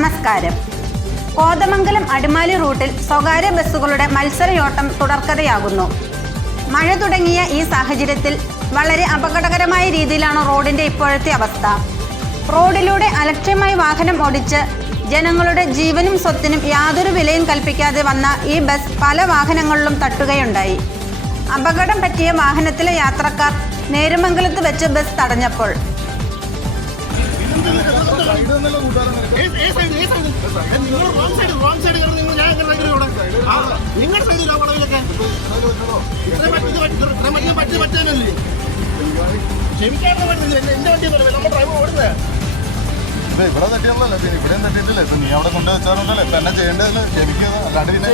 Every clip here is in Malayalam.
നമസ്കാരം. കോതമംഗലം അടിമാലി റൂട്ടിൽ സ്വകാര്യ ബസ്സുകളുടെ മത്സരയോട്ടം തുടർക്കഥയാകുന്നു. മഴ തുടങ്ങിയ ഈ സാഹചര്യത്തിൽ വളരെ അപകടകരമായ രീതിയിലാണ് റോഡിന്റെ ഇപ്പോഴത്തെ അവസ്ഥ. റോഡിലൂടെ അലക്ഷ്യമായി വാഹനം ഓടിച്ച് ജനങ്ങളുടെ ജീവനും സ്വത്തിനും യാതൊരു വിലയും കൽപ്പിക്കാതെ വന്ന ഈ ബസ് പല വാഹനങ്ങളിലും തട്ടുകയുണ്ടായി. അപകടം പറ്റിയ വാഹനത്തിലെ യാത്രക്കാർ നേരുമംഗലത്ത് വെച്ച് ബസ് തടഞ്ഞപ്പോൾ ഇവിടെ തട്ടിയല്ലേ പിന്നെ ഇവിടെയും തട്ടിയിട്ടില്ലേ? നീ അവിടെ കൊണ്ട് വെച്ചാലല്ലേ തന്നെ ചെയ്യേണ്ടതല്ലേ? ക്ഷമിക്കുക, അല്ലാണ്ട് പിന്നെ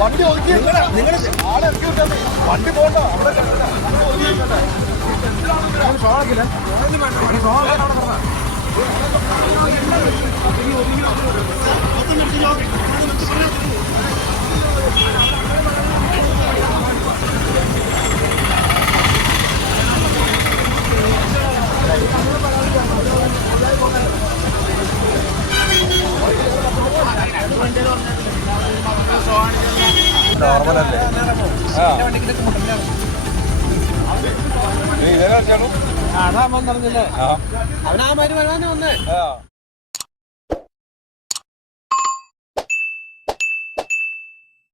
വണ്ടി ഒതുക്കി ആളെ ഇറക്കി വിട്ടാൽ വണ്ടി പോകണ്ട. നോർമലല്ലേ? ഇതേ അതാ പറഞ്ഞില്ലേ അവനാ മരുന്ന് വന്നേ.